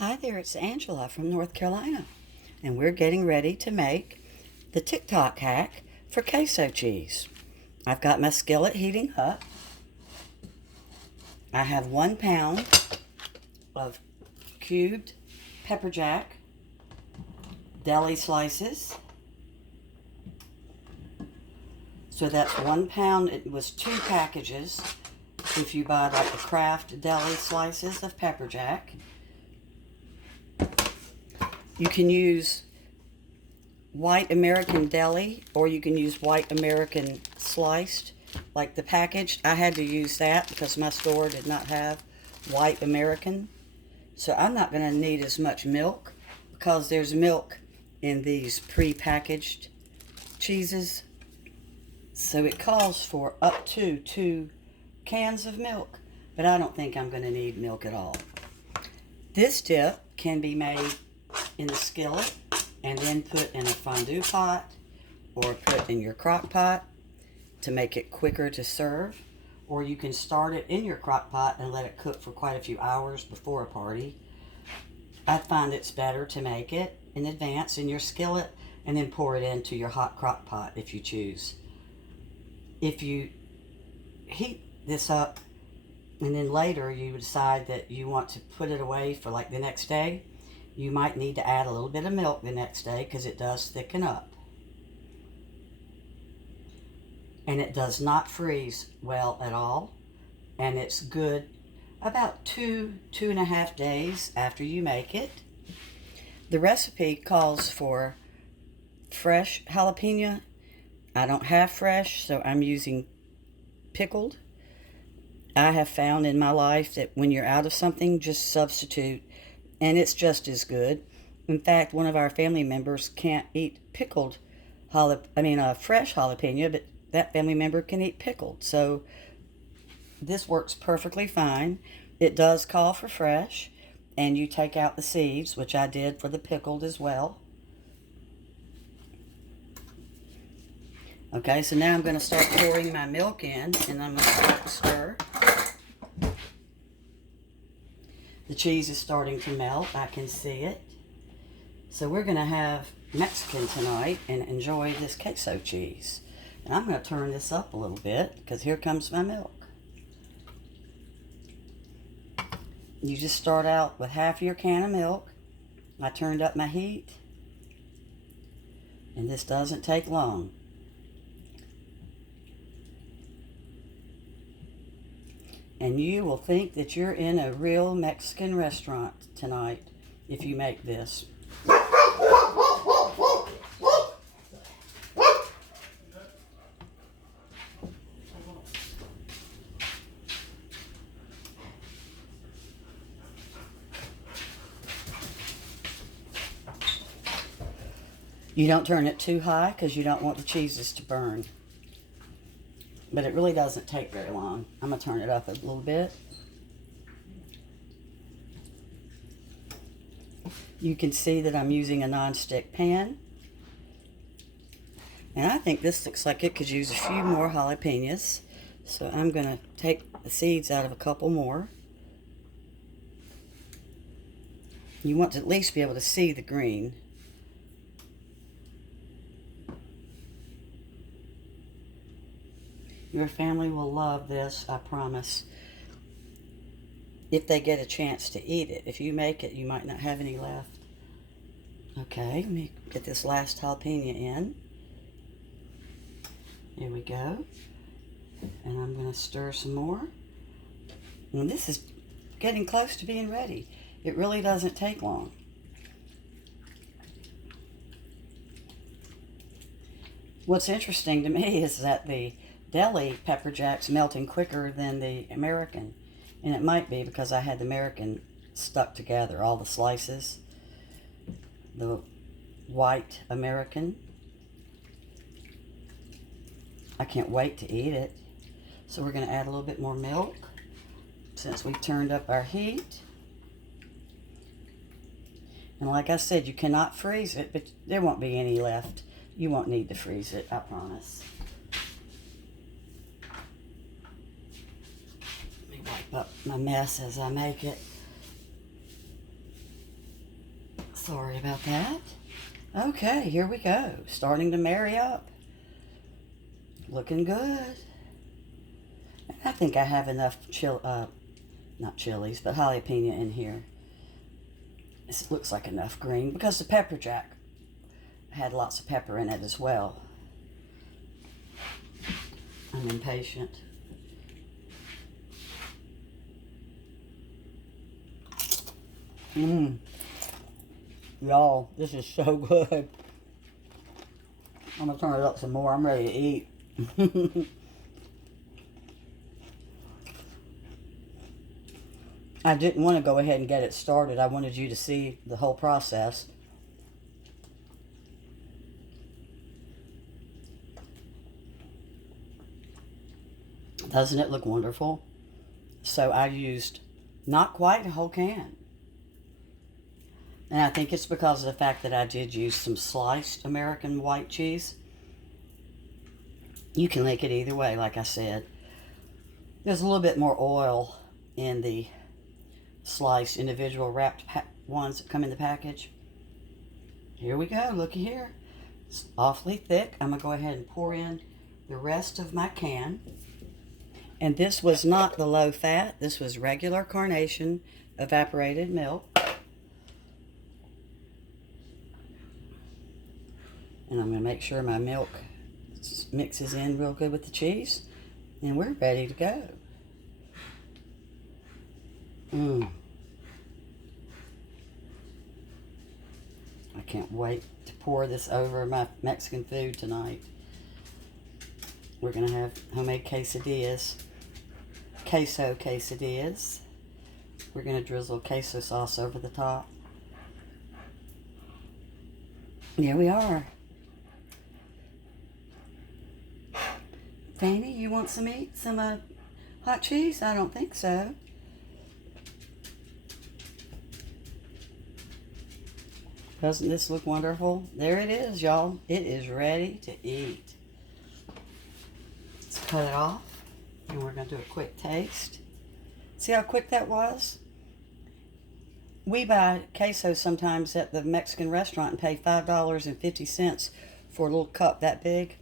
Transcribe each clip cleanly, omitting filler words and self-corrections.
Hi there, it's Angela from North Carolina, and we're getting ready to make the TikTok hack for queso cheese. I've got my skillet heating up. I have 1 pound of cubed pepper jack, deli slices. So that's 1 pound. It was 2 packages if you buy like the Kraft deli slices of pepper jack. You can use white American deli, or you can use white American sliced, like the packaged. I had to use that because my store did not have white American. So I'm not going to need as much milk because there's milk in these pre-packaged cheeses. So it calls for up to 2 cans of milk, but I don't think I'm going to need milk at all. This dip can be made in the skillet and then put in a fondue pot or put in your crock pot to make it quicker to serve, or you can start it in your crock pot and let it cook for quite a few hours before a party. I find it's better to make it in advance in your skillet and then pour it into your hot crock pot if you choose. If you heat this up and then later you decide that you want to put it away for like the next day, you might need to add a little bit of milk the next day because it does thicken up. And it does not freeze well at all. And it's good about 2.5 days after you make it. The recipe calls for fresh jalapeno. I don't have fresh, so I'm using pickled. I have found in my life that when you're out of something, just substitute, and it's just as good. In fact, one of our family members can't eat pickled fresh jalapeno, but that family member can eat pickled. So this works perfectly fine. It does call for fresh, and you take out the seeds, which I did for the pickled as well. Okay, so now I'm going to start pouring my milk in, and I'm going to start to stir. The cheese is starting to melt. I can see it. So we're going to have Mexican tonight and enjoy this queso cheese. And I'm going to turn this up a little bit because here comes my milk. You just start out with half your can of milk. I turned up my heat. And this doesn't take long. And you will think that you're in a real Mexican restaurant tonight if you make this. You don't turn it too high because you don't want the cheeses to burn. But it really doesn't take very long. I'm going to turn it up a little bit. You can see that I'm using a non-stick pan. And I think this looks like it could use a few more jalapeños. So I'm going to take the seeds out of a couple more. You want to at least be able to see the green. Your family will love this, I promise, if they get a chance to eat it. If you make it, you might not have any left. Okay, let me get this last jalapeno in. Here we go. And I'm going to stir some more. And this is getting close to being ready. It really doesn't take long. What's interesting to me is that the deli pepper jack's melting quicker than the American, and it might be because I had the American stuck together, all the slices, the white American. I can't wait to eat it. So we're going to add a little bit more milk since we've turned up our heat. And like I said, you cannot freeze it, but there won't be any left. You won't need to freeze it, I promise. Up my mess as I make it. Sorry about that. Okay, here we go. Starting to marry up. Looking good. I think I have enough not chilies, but jalapeno in here. This looks like enough green because the pepper jack had lots of pepper in it as well. I'm impatient. Y'all, this is so good. I'm gonna turn it up some more. I'm ready to eat. I didn't want to go ahead and get it started. I wanted you to see the whole process. Doesn't it look wonderful? So I used not quite a whole can. And I think it's because of the fact that I did use some sliced American white cheese. You can make it either way, like I said. There's a little bit more oil in the sliced individual wrapped ones that come in the package. Here we go. Looky here. It's awfully thick. I'm going to go ahead and pour in the rest of my can. And this was not the low fat. This was regular Carnation evaporated milk. And I'm going to make sure my milk mixes in real good with the cheese. And we're ready to go. I can't wait to pour this over my Mexican food tonight. We're going to have homemade quesadillas. Queso quesadillas. We're going to drizzle queso sauce over the top. Here we are. Fanny, you want some hot cheese? I don't think so. Doesn't this look wonderful? There it is, y'all. It is ready to eat. Let's cut it off. And we're going to do a quick taste. See how quick that was? We buy queso sometimes at the Mexican restaurant and pay $5.50 for a little cup that big.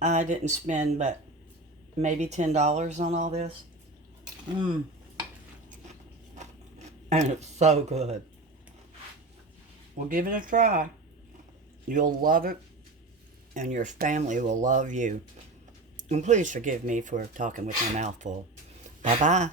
I didn't spend but maybe $10 on all this. And it's so good. We'll give it a try. You'll love it, and your family will love you. And please forgive me for talking with my mouth full. Bye-bye.